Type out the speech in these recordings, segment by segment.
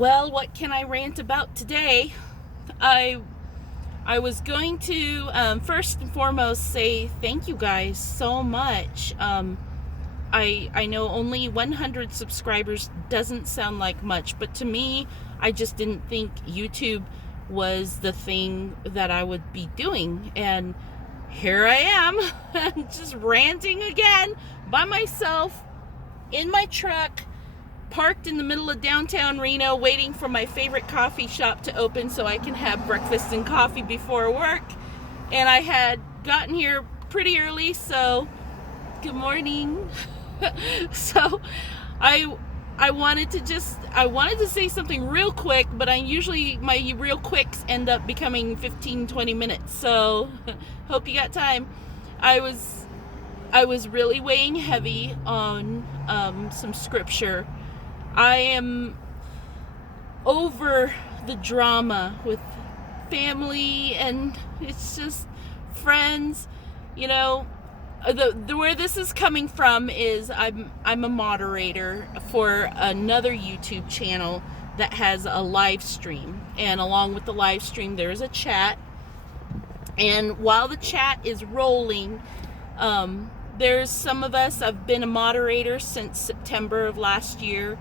Well, what can I rant about today? I I was going to first and foremost say thank you guys so much. I know only 100 subscribers doesn't sound like much, but to me, I just didn't think YouTube was the thing that I would be doing, and here I am, just ranting again by myself in my truck, parked in the middle of downtown Reno, waiting for my favorite coffee shop to open so I can have breakfast and coffee before work. And I had gotten here pretty early, so good morning. So I I wanted to say something real quick, but my real quicks end up becoming 15-20 minutes. So hope you got time. I was really weighing heavy on some scripture. I am over the drama with family, and it's just friends. You know, the where this is coming from is I'm a moderator for another YouTube channel that has a live stream, and along with the live stream there is a chat. And while the chat is rolling, there's some of us. I've been a moderator since September of last year,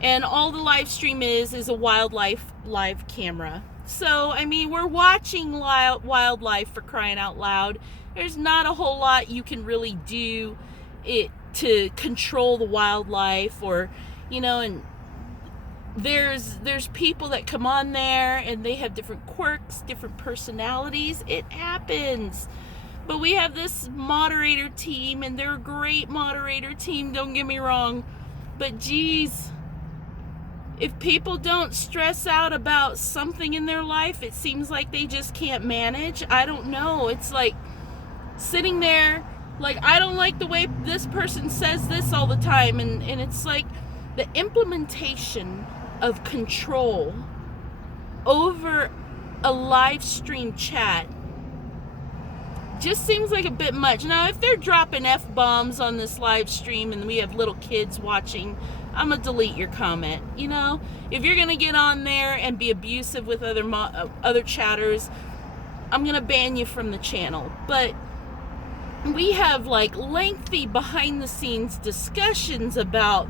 and all the live stream is a wildlife live camera. So I mean, we're watching wildlife, for crying out loud. There's not a whole lot you can really do it to control the wildlife, or and there's people that come on there and they have different quirks, different personalities. It happens. But we have this moderator team, and they're a great moderator team, don't get me wrong. But geez, if people don't stress out about something in their life, it seems like they just can't manage. I don't know. It's like sitting there, like, I don't like the way this person says this all the time. And it's like the implementation of control over a live stream chat just seems like a bit much. Now, if they're dropping F-bombs on this live stream and we have little kids watching, I'm going to delete your comment. If you're going to get on there and be abusive with other chatters, I'm going to ban you from the channel. But we have like lengthy behind the scenes discussions about,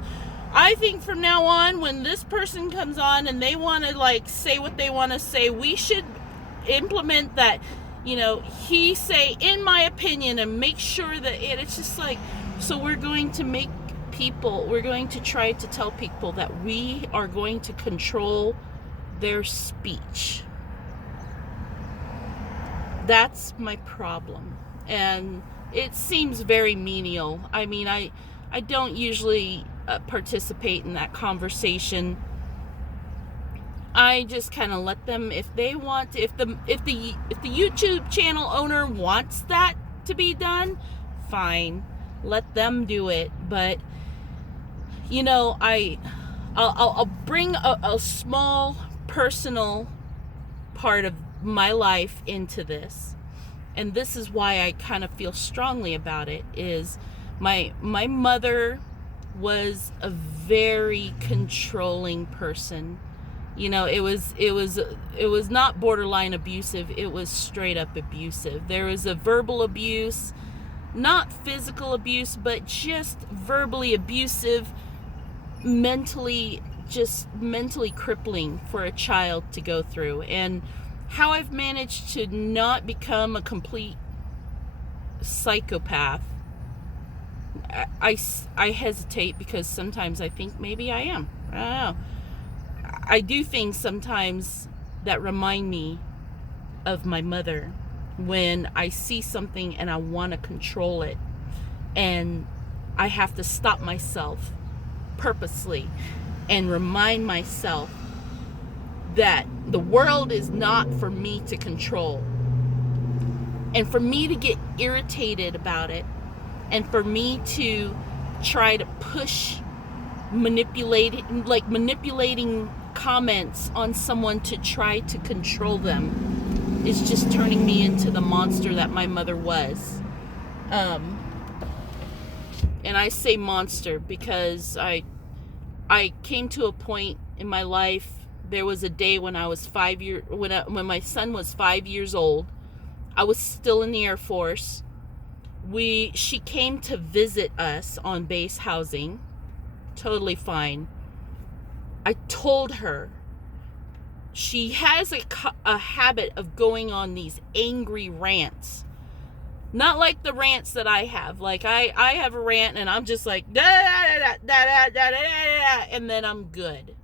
I think from now on, when this person comes on and they want to like say what they want to say, we should implement that, he say, in my opinion, and make sure that it's just like, so we're going to try to tell people that we are going to control their speech. That's my problem. And it seems very menial. I mean, I don't usually participate in that conversation. I just kind of let them, if they want, if the YouTube channel owner wants that to be done, fine, let them do it. But I'll bring a small personal part of my life into this, and this is why I kind of feel strongly about it. Is my mother was a very controlling person. It was not borderline abusive. It was straight up abusive. There was a verbal abuse, not physical abuse, but just verbally abusive, mentally crippling for a child to go through. And how I've managed to not become a complete psychopath, I hesitate, because sometimes I think maybe I am. I don't know. I do things sometimes that remind me of my mother, when I see something and I want to control it, and I have to stop myself purposely and remind myself that the world is not for me to control, and for me to get irritated about it, and for me to try to push manipulating comments on someone to try to control them is just turning me into the monster that my mother was. And I say monster because I came to a point in my life There was a day when I was when my son was 5 years old. I was still in the Air Force. She came to visit us on base housing. Totally fine. I told her she has a habit of going on these angry rants. Not like the rants that I have. Like I have a rant and I'm just like da da da da da da da da, and then I'm good.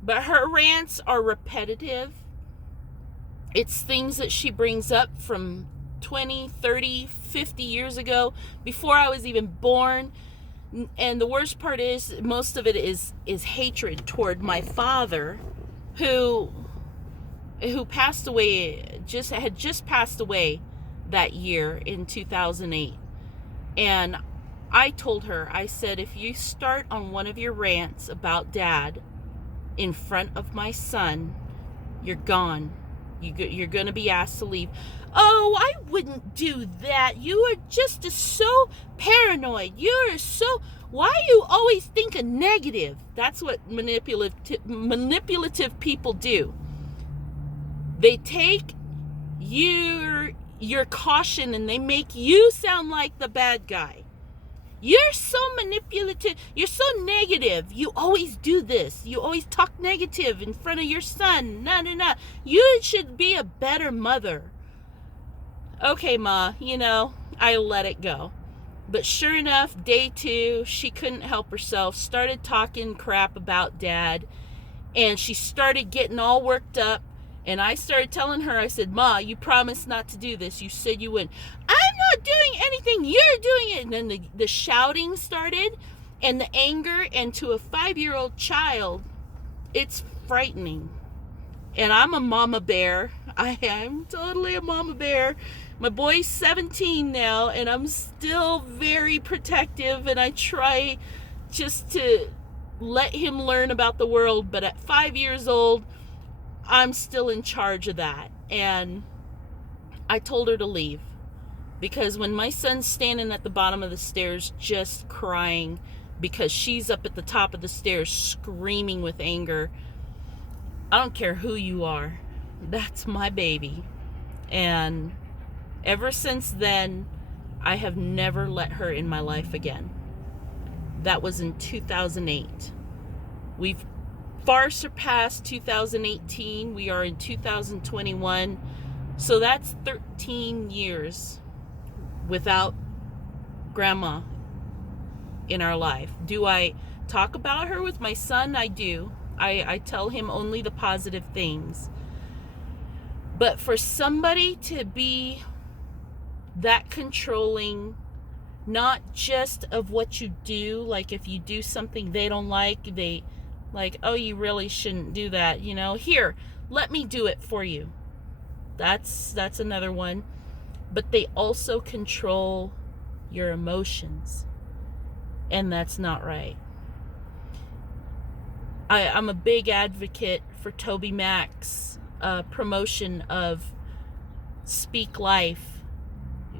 But her rants are repetitive. It's things that she brings up from 20, 30, 50 years ago, before I was even born. And the worst part is, most of it is hatred toward my father, who passed away, had just passed away that year in 2008. And I told her, I said, if you start on one of your rants about Dad in front of my son, you're gone. You're going to be asked to leave. Oh, I wouldn't do that. You are just so paranoid. Why are you always thinking negative? That's what manipulative people do. They take your caution and they make you sound like the bad guy. You're so manipulative. You're so negative. You always do this. You always talk negative in front of your son. No. You should be a better mother. Okay, Ma, I let it go. But sure enough, day 2, she couldn't help herself, started talking crap about Dad, and she started getting all worked up. And I started telling her, I said, Ma, you promised not to do this. You said you wouldn't. I'm not doing anything. You're doing it. And then the shouting started, and the anger. And to a 5-year-old child, it's frightening. And I'm a mama bear. I'm totally a mama bear. My boy's 17 now, and I'm still very protective. And I try just to let him learn about the world. But at 5 years old, I'm still in charge of that. And I told her to leave, because when my son's standing at the bottom of the stairs just crying because she's up at the top of the stairs screaming with anger, I don't care who you are, that's my baby. And ever since then, I have never let her in my life again. That was in 2008. We've far surpassed 2018. We are in 2021. So that's 13 years without Grandma in our life. Do I talk about her with my son? I do. I tell him only the positive things. But for somebody to be that controlling, not just of what you do, like if you do something they don't like, oh, you really shouldn't do that, here, let me do it for you. That's another one. But they also control your emotions, and that's not right. I'm a big advocate for Toby Mac's promotion of Speak Life.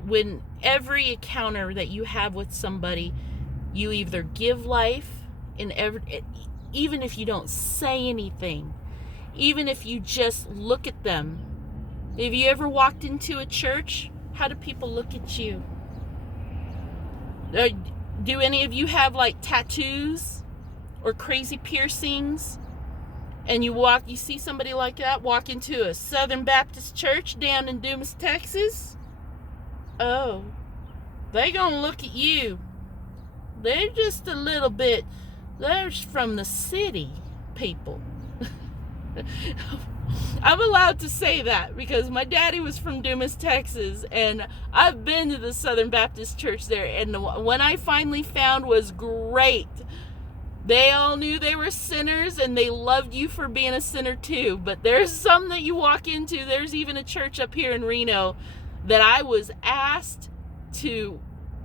When every encounter that you have with somebody, you either give life, even if you don't say anything, even if you just look at them. Have you ever walked into a church? How do people look at you? Do any of you have like tattoos or crazy piercings? And you see somebody like that walk into a Southern Baptist church down in Dumas, Texas? Oh, they gonna look at you. They're just a little bit, they're from the city, people. I'm allowed to say that because my daddy was from Dumas, Texas, and I've been to the Southern Baptist Church there, and the one I finally found was great. They all knew they were sinners, and they loved you for being a sinner too. But there's some that you walk into. There's even a church up here in Reno that I was asked to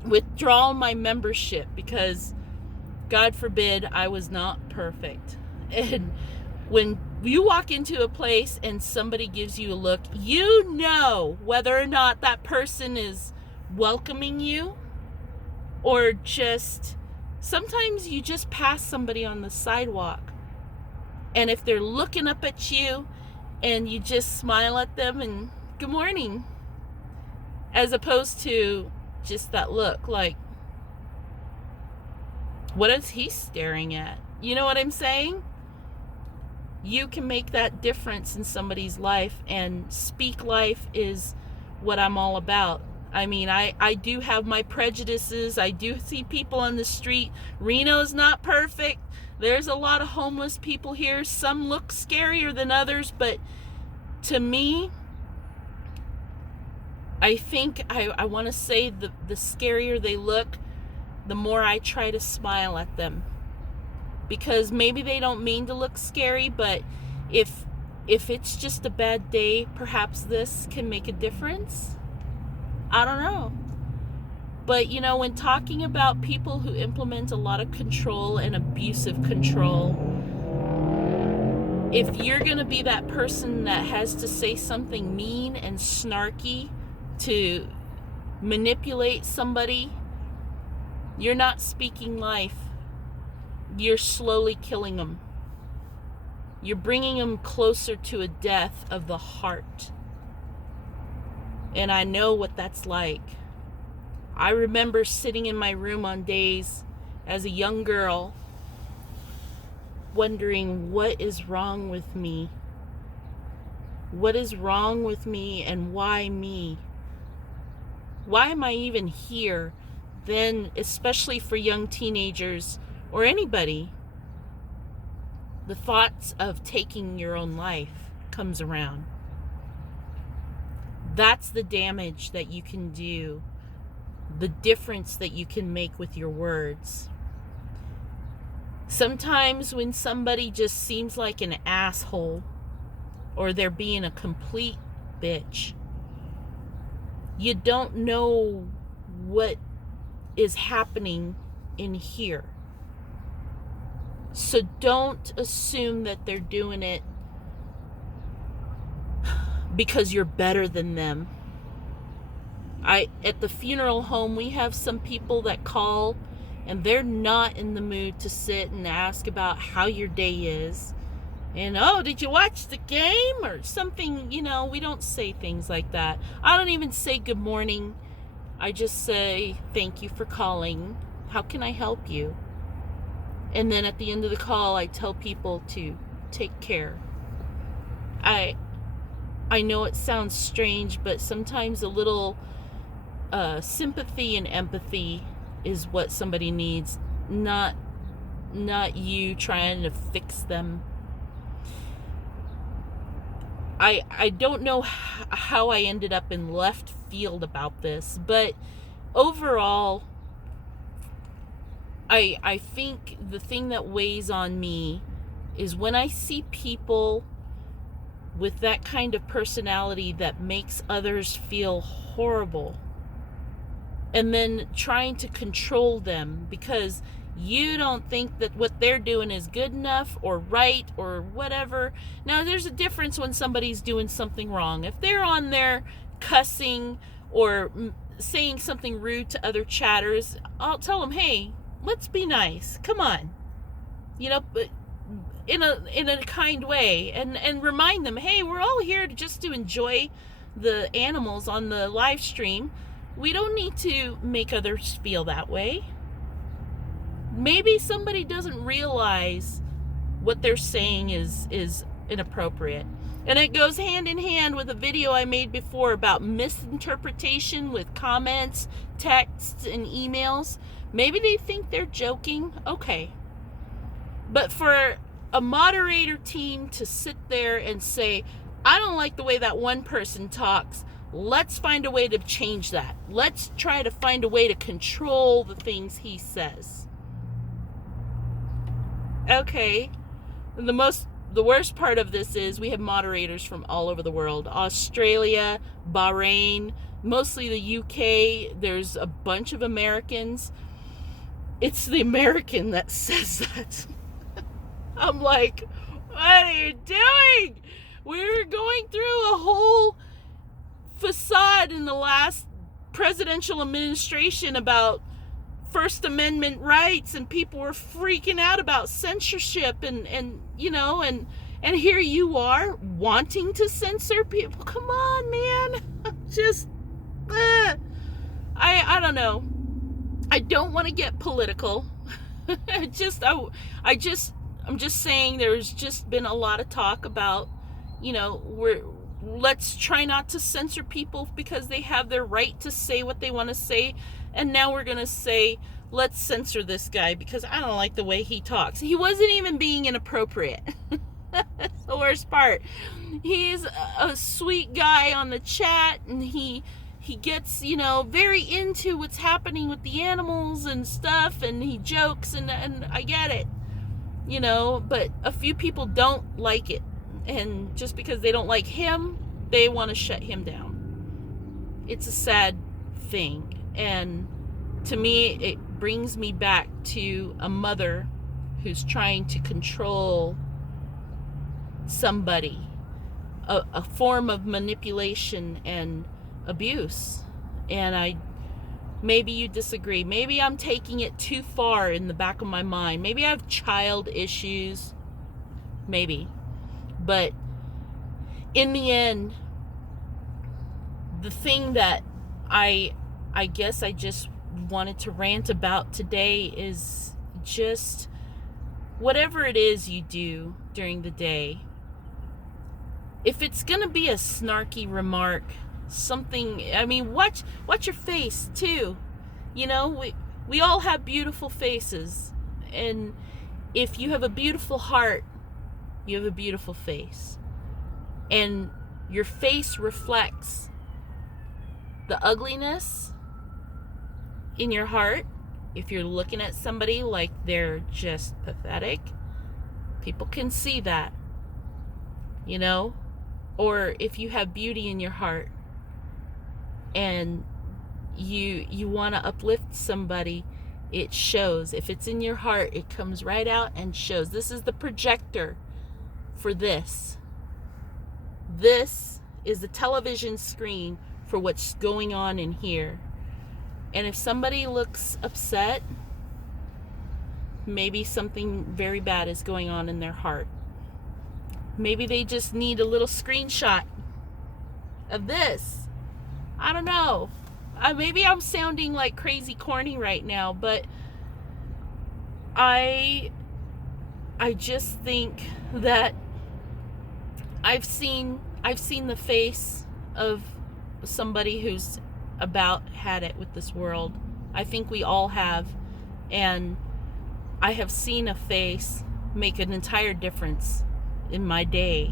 withdraw my membership because, God forbid, I was not perfect. And when you walk into a place and somebody gives you a look, you know whether or not that person is welcoming you or just, sometimes you just pass somebody on the sidewalk And if they're looking up at you and you just smile at them and good morning, as opposed to just that look like, what is he staring at? You know what I'm saying? You can make that difference in somebody's life, and speak life is what I'm all about. I mean, I do have my prejudices. I do see people on the street. Reno's not perfect. There's a lot of homeless people here. Some look scarier than others, but to me, I think I want to say the scarier they look, the more I try to smile at them. Because maybe they don't mean to look scary, but if it's just a bad day, perhaps this can make a difference. I don't know. But, you know, when talking about people who implement a lot of control and abusive control, if you're going to be that person that has to say something mean and snarky to manipulate somebody, you're not speaking life. You're slowly killing them. You're bringing them closer to a death of the heart. And I know what that's like. I remember sitting in my room on days as a young girl wondering, what is wrong with me? What is wrong with me, and why me? Why am I even here? Then, especially for young teenagers or anybody, the thoughts of taking your own life comes around. That's the damage that you can do, the difference that you can make with your words. Sometimes when somebody just seems like an asshole, or they're being a complete bitch, you don't know what is happening in here. So don't assume that they're doing it because you're better than them. At the funeral home, we have some people that call and they're not in the mood to sit and ask about how your day is. And, oh, did you watch the game or something? You know, we don't say things like that. I don't even say good morning. I just say, thank you for calling. How can I help you? And then at the end of the call, I tell people to take care. I know it sounds strange, but sometimes a little sympathy and empathy is what somebody needs, not you trying to fix them. I don't know how I ended up in left field about this, but overall, I think the thing that weighs on me is when I see people with that kind of personality that makes others feel horrible, and then trying to control them because you don't think that what they're doing is good enough or right or whatever. Now, there's a difference when somebody's doing something wrong. If they're on there cussing or saying something rude to other chatters, I'll tell them, hey, let's be nice. Come on. You know, but in a kind way, and remind them, hey, we're all here just to enjoy the animals on the live stream. We don't need to make others feel that way. Maybe somebody doesn't realize what they're saying is inappropriate. And it goes hand in hand with a video I made before about misinterpretation with comments, texts, and emails. Maybe they think they're joking. Okay. But for a moderator team to sit there and say, I don't like the way that one person talks, let's find a way to change that. Let's try to find a way to control the things he says. Okay. The worst part of this is we have moderators from all over the world. Australia, Bahrain, mostly the UK. There's a bunch of Americans. It's the American that says that. I'm like, what are you doing? We were going through a whole facade in the last presidential administration about First Amendment rights, and people were freaking out about censorship, and here you are wanting to censor people. Come on, man. Just I don't know. I don't want to get political. I'm just saying there's just been a lot of talk about, let's try not to censor people because they have their right to say what they want to say. And now we're going to say, let's censor this guy because I don't like the way he talks. He wasn't even being inappropriate. That's the worst part. He's a sweet guy on the chat, and he gets, very into what's happening with the animals and stuff, and he jokes, and I get it, but a few people don't like it, and just because they don't like him, they want to shut him down. It's a sad thing, and to me, it brings me back to a mother who's trying to control somebody, a form of manipulation and abuse. And maybe you disagree. Maybe I'm taking it too far in the back of my mind. Maybe I have child issues. Maybe. But in the end, the thing that I guess I just wanted to rant about today is just whatever it is you do during the day. If it's gonna be a snarky remark, something, watch your face too. We all have beautiful faces, and if you have a beautiful heart, you have a beautiful face, and your face reflects the ugliness in your heart. If you're looking at somebody like they're just pathetic, people can see that, or if you have beauty in your heart and you want to uplift somebody, it shows. If it's in your heart, it comes right out and shows. This is the projector for this. This is the television screen for what's going on in here. And if somebody looks upset, maybe something very bad is going on in their heart. Maybe they just need a little screenshot of this. I don't know. Maybe I'm sounding like crazy corny right now, but I just think that I've seen the face of somebody who's about had it with this world. I think we all have, and I have seen a face make an entire difference in my day,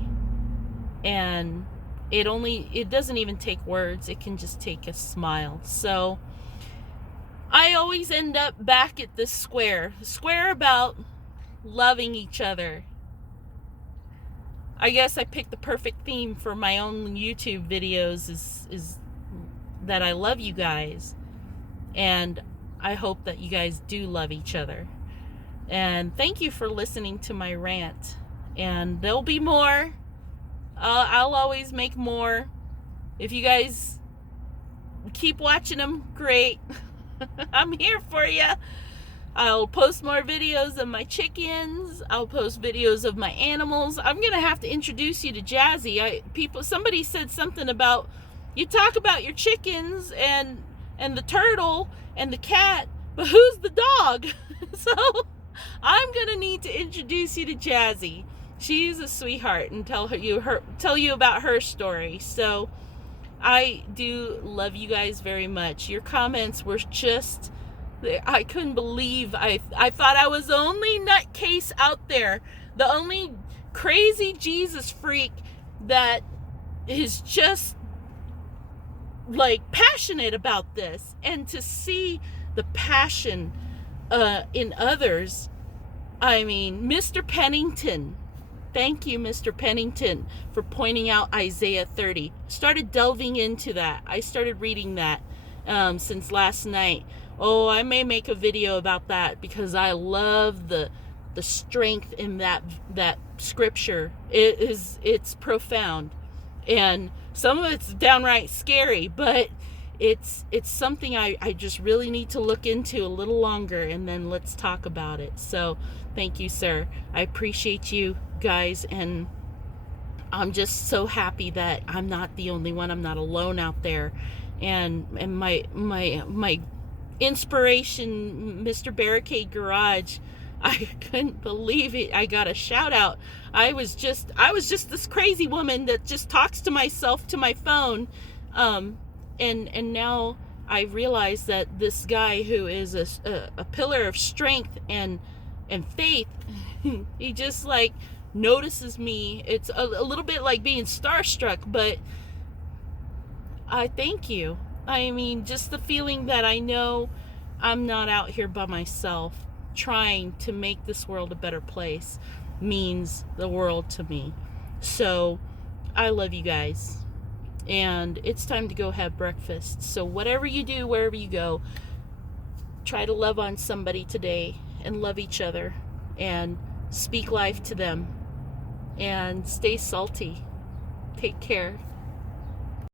and it doesn't even take words. It can just take a smile. So I always end up back at this square about loving each other. I guess I picked the perfect theme for my own YouTube videos is that I love you guys, and I hope that you guys do love each other. And thank you for listening to my rant. And there'll be more. I'll always make more. If you guys keep watching them, great. I'm here for you. I'll post more videos of my chickens. I'll post videos of my animals. I'm gonna have to introduce you to Jazzy. Somebody said something about, you talk about your chickens and the turtle and the cat, but who's the dog? So I'm gonna need to introduce you to Jazzy. She's a sweetheart, and tell you about her story. So I do love you guys very much. Your comments were just, I couldn't believe, I thought I was the only nutcase out there, the only crazy Jesus freak that is just like passionate about this. And to see the passion in others, Mr. Pennington, thank you, Mr. Pennington, for pointing out Isaiah 30. Started delving into that. I started reading that since last night. Oh, I may make a video about that because I love the strength in that scripture. It's profound, and some of it's downright scary, but it's something I just really need to look into a little longer, and then let's talk about it. So thank you, sir. I appreciate you guys, and I'm just so happy that I'm not the only one. I'm not alone out there. And my inspiration, Mr. Barricade Garage, I couldn't believe it. I got a shout out. I was just this crazy woman that just talks to myself to my phone. And now I realize that this guy who is a pillar of strength and faith, he just like notices me. It's a little bit like being starstruck, but I thank you. I mean, just the feeling that I know I'm not out here by myself trying to make this world a better place means the world to me. So I love you guys, and it's time to go have breakfast. So whatever you do, wherever you go, try to love on somebody today and love each other and speak life to them, and stay salty. Take care.